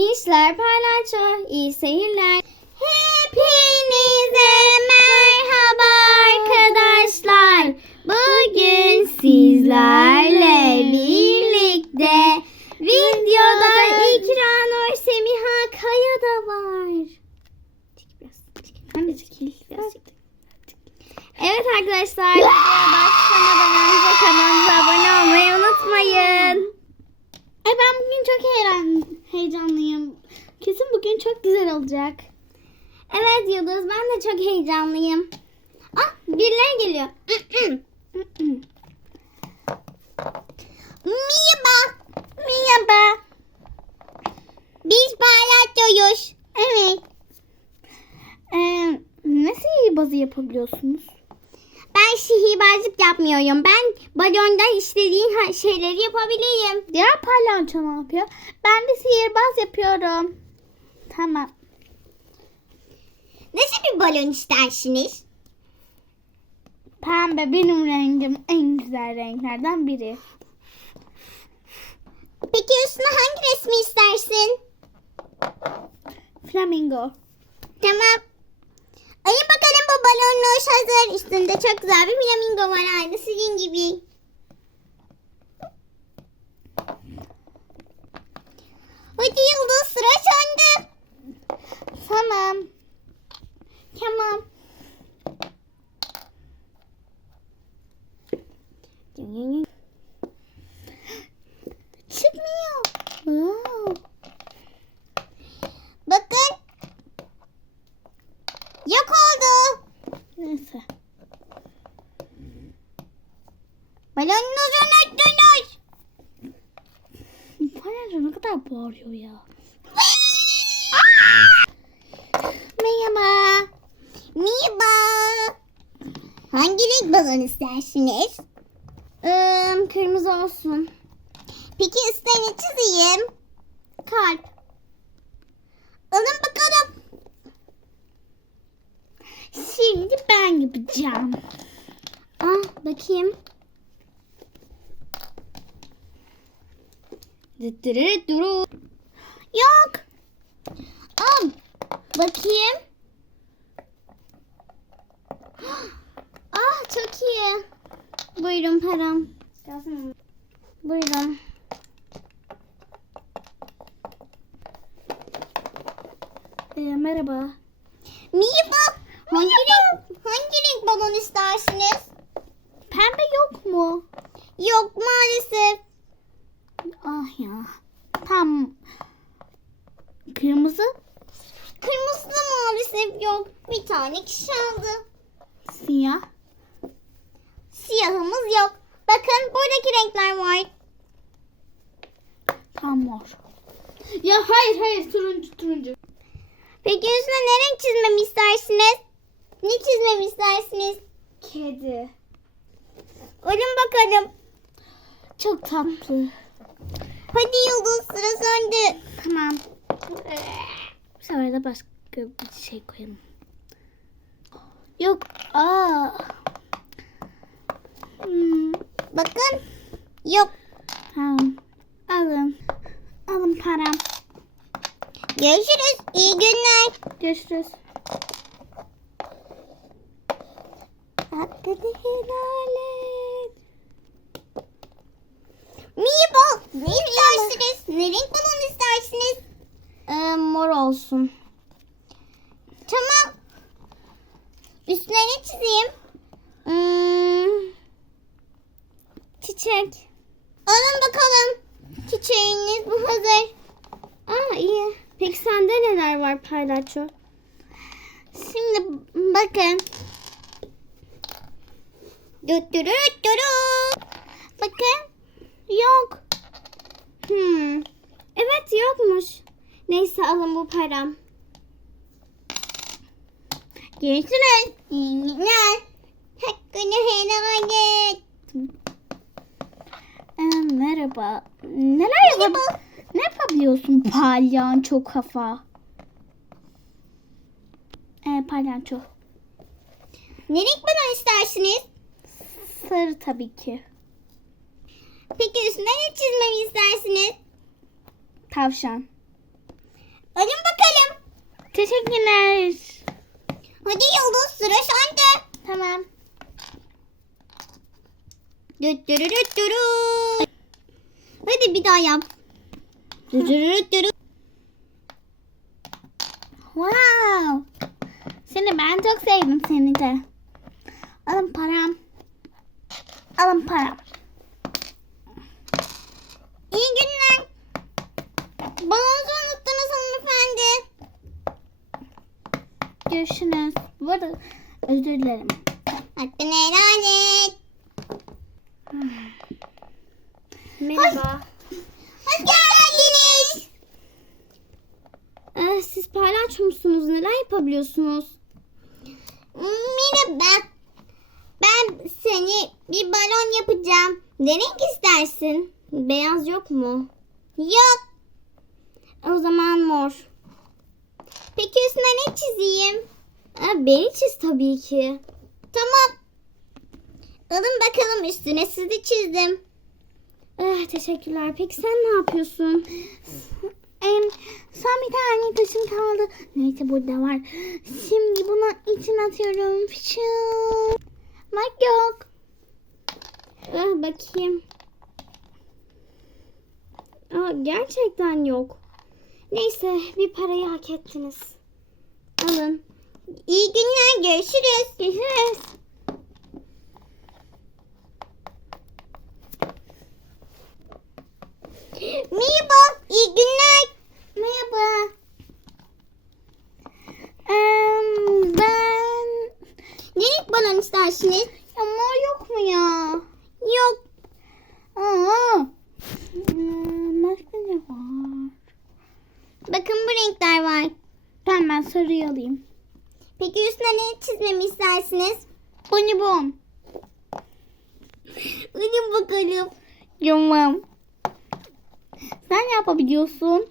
Mişler Palyaço iyi seyirler. Hepinize merhaba arkadaşlar. Bugün sizlerle birlikte videoda İkranur Semiha Kaya da var. Evet arkadaşlar videoya başlamadan önce kanalımıza abone olmayı unutmayın. Ay ben bugün çok heyecan, heyecanlıyım. Kesin bugün çok güzel olacak. Evet Yıldız ben de çok heyecanlıyım. Ah birileri geliyor. Merhaba. Merhaba. Biz palyaçoyuz. Evet. Ee, nasıl sihirbazı yapabiliyorsunuz? Sihirbazlık yapmıyorum. Ben balonda istediğin şeyleri yapabilirim. Diğer palyaço ne yapıyor? Ben de sihirbaz yapıyorum. Tamam. Nasıl bir balon istersiniz? Pembe benim rengim en güzel renklerden biri. Peki üstüne hangi resmi istersin? Flamingo. Tamam. Ayın bakalım bu balonun hoş hazır. Üstünde çok güzel bir flamingo var aynı sizin gibi. Hadi Yıldız sıra sende. Tamam. Tamam. Çıkmıyor. Wow. Bakın. Yok oldu. Neyse. Balonunuzu unuttunuz. Palyaço ne kadar bağırıyor ya. Merhaba. Merhaba. Hangi renk balon istersiniz? Ee, kırmızı olsun. Peki üstüne ne çizeyim? Kalp. Alın bakalım. Şimdi ben yapacağım. Ah bakayım. Duru. Yok. Al. Bakayım. Ah çok iyi. Buyurun param. Buyurun. Ee, merhaba. Merhaba. Hangi renk, hangi renk balon istersiniz? Pembe yok mu? Yok maalesef. Ah ya. Tam. Kırmızı. Kırmızı da maalesef yok. Bir tane kişi aldı. Siyah. Siyahımız yok. Bakın buradaki renkler var. Tam mor. Ya hayır hayır turuncu turuncu. Peki üstüne ne renk çizmemi istersiniz? Ne çizmemi istersiniz? Kedi. Alın bakalım. Çok tatlı. Hadi Yıldız sıra sende. Tamam. Bu sefer de başka bir şey koyalım. Yok. Aa. Hmm, Bakın. Yok. tamam. Alın. Alın param. Görüşürüz. İyi günler. Görüşürüz. Hakkını helal et. Merhaba. Ne istersiniz? Ne renk balon istersiniz? Ee, mor olsun. Tamam. Üstüne ne çizeyim? Hmm, çiçek. Alın bakalım. Çiçeğiniz bu hazır. Aa iyi. Peki sende neler var paylaço? Şimdi bakın. Düttürüttürü. Bakın. Yok. Hmm. Evet yokmuş. Neyse alın bu param. Görüşürüz. İyi günler. Hakkını helal et. Ee, merhaba. Neler yapab ne yapabiliyorsun palyaço kafa? Ee, palyaço. Ne renk balon istersiniz? Sarı tabii ki. Peki üstüne ne çizmemi istersiniz? Tavşan. Alın bakalım. Teşekkürler. Hadi Yıldız sıra sende. Tamam. Düt dürü düt dürü. Hadi bir daha yap. Düt dürü düt dürü. Wow. Seni ben çok sevdim seni de. Alın param. Alın param. İyi günler. Balonunuzu Görüşürüz. Bu arada özür dilerim. Hakkını helal et. Merhaba. Hoş geldiniz. Ee, siz palyaço musunuz? Neler yapabiliyorsunuz? Merhaba. Ben seni bir balon yapacağım. Ne renk istersin? Beyaz yok mu? Yok. O zaman mor. Peki üstüne ne çizeyim? Ee, beni çiz tabii ki. Tamam. Alın bakalım üstüne sizi çizdim. Eh, teşekkürler. Peki sen ne yapıyorsun? Em, son bir tane taşım kaldı. Neyse burada var. Şimdi bunu için atıyorum. Fışın. Bak yok. Ah, bakayım. Aa, gerçekten yok. Neyse bir parayı hak ettiniz. Alın. İyi günler görüşürüz. Görüşürüz. Merhaba. iyi günler. Merhaba. Em, ben... Ne renk balon istersiniz? Ya mor yok mu ya? Yok. Aa. Hmm, başka ne var? Bakın bu renkler var. Tamam ben sarıyı alayım. Peki üstüne ne çizmemi istersiniz? Bonibon. Hadi bakalım. Yumam. Sen ne yapabiliyorsun?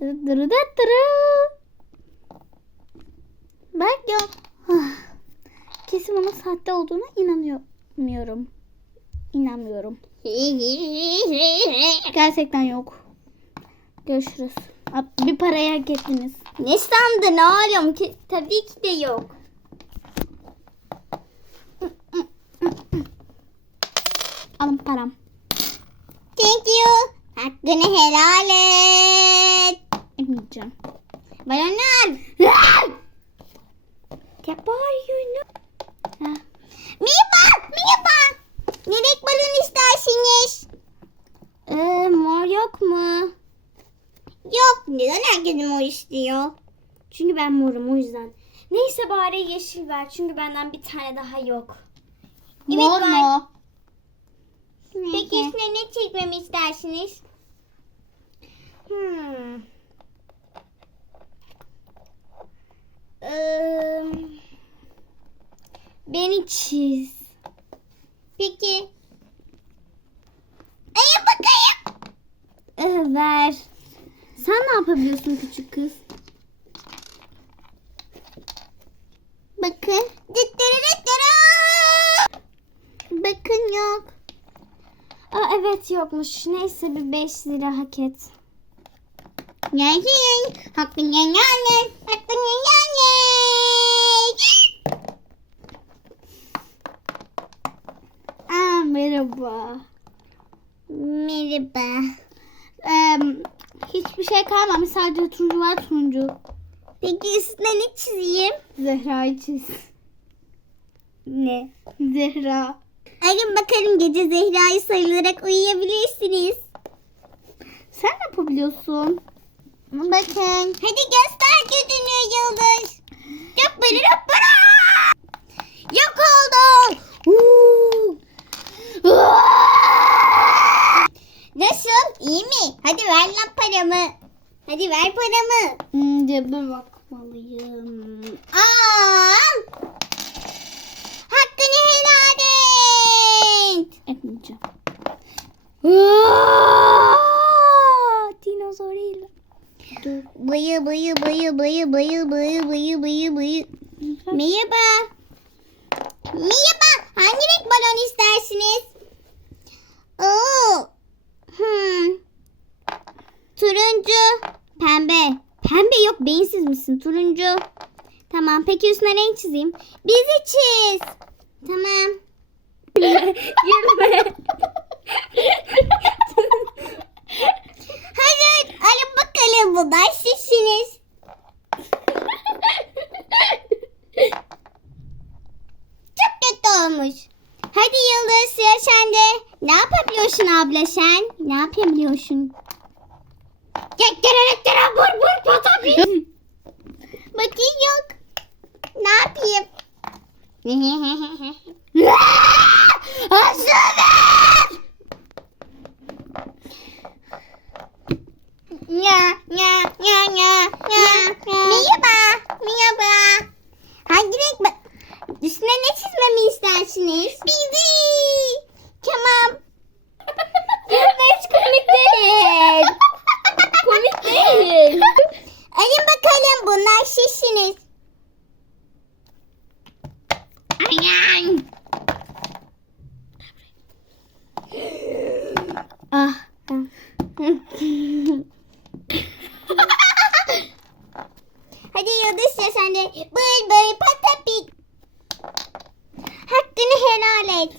Dırı dırı dı dırı. Bak yok. Ah. Kesin onun sahte olduğuna inanıyorum. İnanmıyorum. Gerçekten yok. Görüşürüz. Bir parayı hak ettiniz. ne sandın oğlum? Ki, tabii ki de yok. Alın param. Thank you. Hakkını helal et. Emeyeceğim. Balonlar. Ya bağırıyor ne? Ha. Merhaba. Merhaba. Ne renk balon istersiniz? Ee, mor yok mu? Yok. Herkes mor istiyor? Çünkü ben morum o yüzden. Neyse bari yeşil ver. Çünkü benden bir tane daha yok. Evet, mor var. mu? Peki üstüne ne çizmemi istersiniz? Hmm. Ee, beni çiz. Peki. Ayı bakayım. Ver. Sen ne yapabiliyorsun küçük kız? Bakın. Bakın yok. Aa, evet yokmuş. Neyse bir 5 lira hak et. Gelsin. Et. Hakkını helal et. Aa, merhaba. Merhaba. Ee, hiçbir şey kalmamış. Sadece turuncu var turuncu. Peki üstüne ne çizeyim? Zehra'yı çiz. Ne? Zehra. Alın bakalım gece Zehra'yı sarılarak uyuyabilirsiniz. Sen ne yapabiliyorsun? Bakın. Hadi göster gücünü Yıldız. Yapırı yapırı. Yok oldu. Huu. Nasıl? İyi mi? Hadi ver lan paramı. Hadi ver paramı. Hmm, cebe bakmalıyım. Al. Hakkını helal et. Etmeyeceğim. Dinozoruyla. Bıyı bıyı bıyı bıyı bıyı bıyı bıyı bıyı bıyı. Merhaba. Merhaba. Hangi renk balon istersiniz? Oo, turuncu. Pembe. Pembe yok beyinsiz misin? Turuncu. Tamam peki üstüne renk çizeyim. Bizi çiz. Tamam. Gülme. Hazır. Alın bakalım bunlar sizsiniz. Çok kötü olmuş. Hadi Yıldız sıra sende. Ne yapabiliyorsun abla sen? Ne yapabiliyorsun? Gektererektere vur vur patabi. Bakayım yok. Ne yapayım? Hazır. Ya ya ya ya ya. Merhaba. Merhaba. Hangi renk ba- Üstüne ne çizmemi istersiniz? Bizi. Tamam. Gülme hiç komik değil. komik değil. Alın bakalım bunlar sizsiniz. Aynen. Ah. böyle bıl bıl patapik. Hakkını helal et.